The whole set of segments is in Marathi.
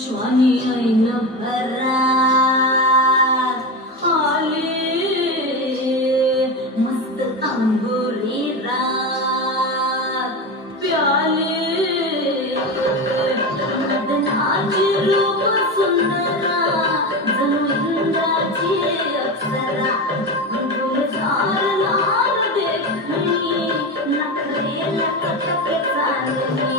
ज्वानी ऐन भरात आले मस्त अंगुरी रात प्याले मदनाची रूप सुंदरा जणू इंद्राची अप्सरा गुलजार लाल देखणी नखरेला कटक चालली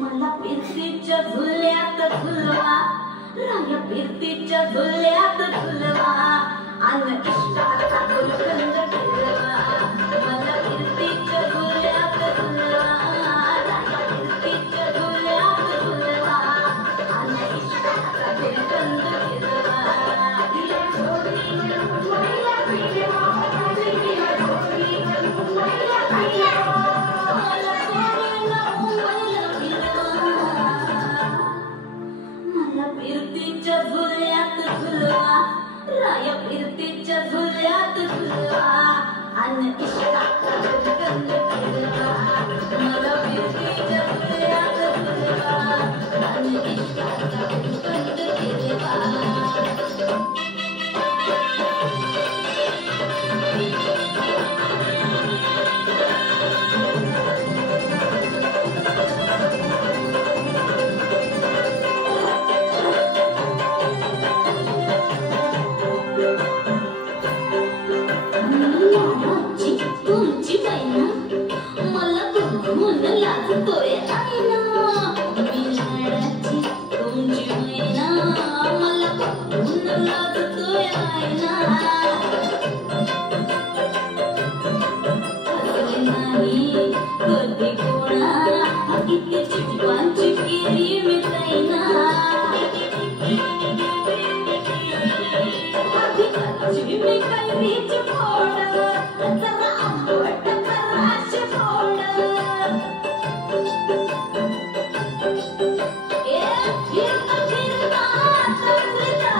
मला पिरतीच्या झुल्यात झुलवा राया पिरतीच्या झुल्यात झुलवा अन इष्टाचा गुलकंद फिरवा मला पिरतीच्या झुल्यात झुलवा राया पिरतीच्या झुल्यात झुलवा अन इष्टाचा गुलकंद फिरवा तिला जोडी मुंबईला फिरवा तिला जोडी मुंबईला फिरवा पिरतीच्या झुल्यात झुलवा राया पिरतीच्या झुल्यात झुलवा अन इष्टाचा गुलकंद फिरवा मला पिरतीच्या झुल्यात झुलवा अन इष्टाचा गुलकंद फिरवा तुमची मैना मला बघून लागतोय आईना मिळाची तुमची मैना मला बघून लागतोय आईना हसले नाही कधी कोणा किती चिटवांची केली मी ताईना अधिकाची मी कैरीची फोड जरा आंबट कराशी फोड फिरता फिरता चढता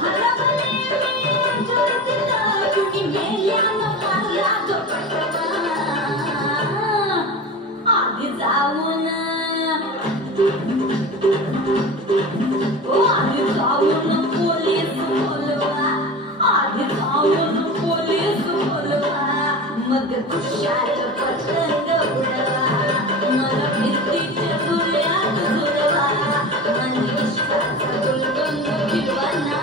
हरवले मी चढता कुणी मेल्यानं मारला गपटवा आधी जाऊन आधी जाऊन पोलीस बोलवा आधी जाऊन पोलीस बोलवा मग खुशाल पतंग उडवा मला फिरतीच्या झुल्यात झुलवा आणि इष्टाचा गुलकंद फिरवा ना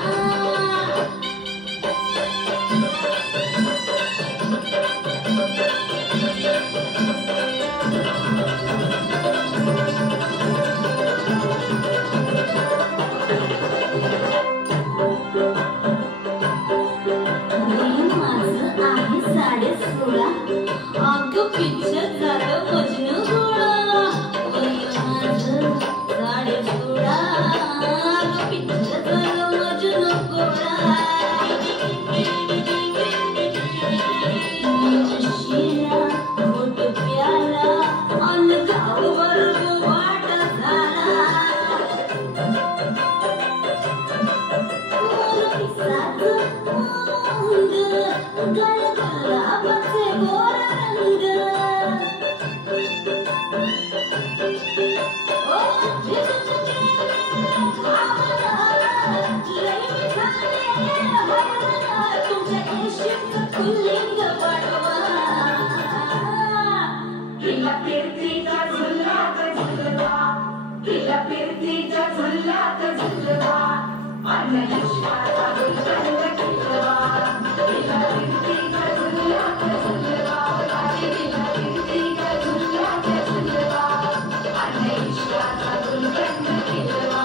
अगं पिक्चर झालं मजनू गोळा माझं 16.5 अगं पिक्चर झालं मजनू गोळा शिरा घोट प्याला अन गाववर वाट झाला गळ गुलाबाचे गोर रंग तुमच्या एशियनचं खुल्लिंग वाढवा तिला फिरतीच्या झुल्यात झुलवा तिला फिरतीच्या झुल्यात झुलवा अन इष्टाचा गुलकंद फिरवा तिला फिरतीच्या झुल्यात झुलवा तिला फिरतीच्या झुल्यात झुलवा अन इष्टाचा गुलकंद फिरवा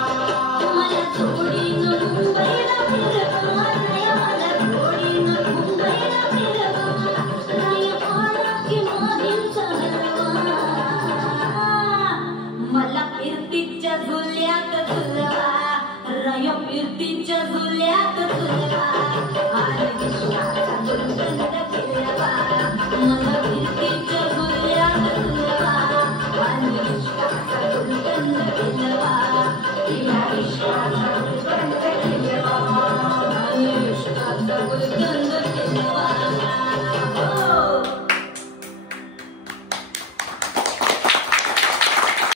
मला जोडीनं मुंबईला फिरवा राया मला जोडीनं मुंबईला फिरवा राया पाडा की माहीमचा हलवा मला फिरतीच्या झुल्यात झुलवा राया फिरतीच्या झुल्यात झुलवा आणि इष्टाचा गुलकंद फिरवा मला फिरतीच्या झुल्यात झुलवा आणि इष्टाचा गुलकंद फिरवा तिला गुलकंद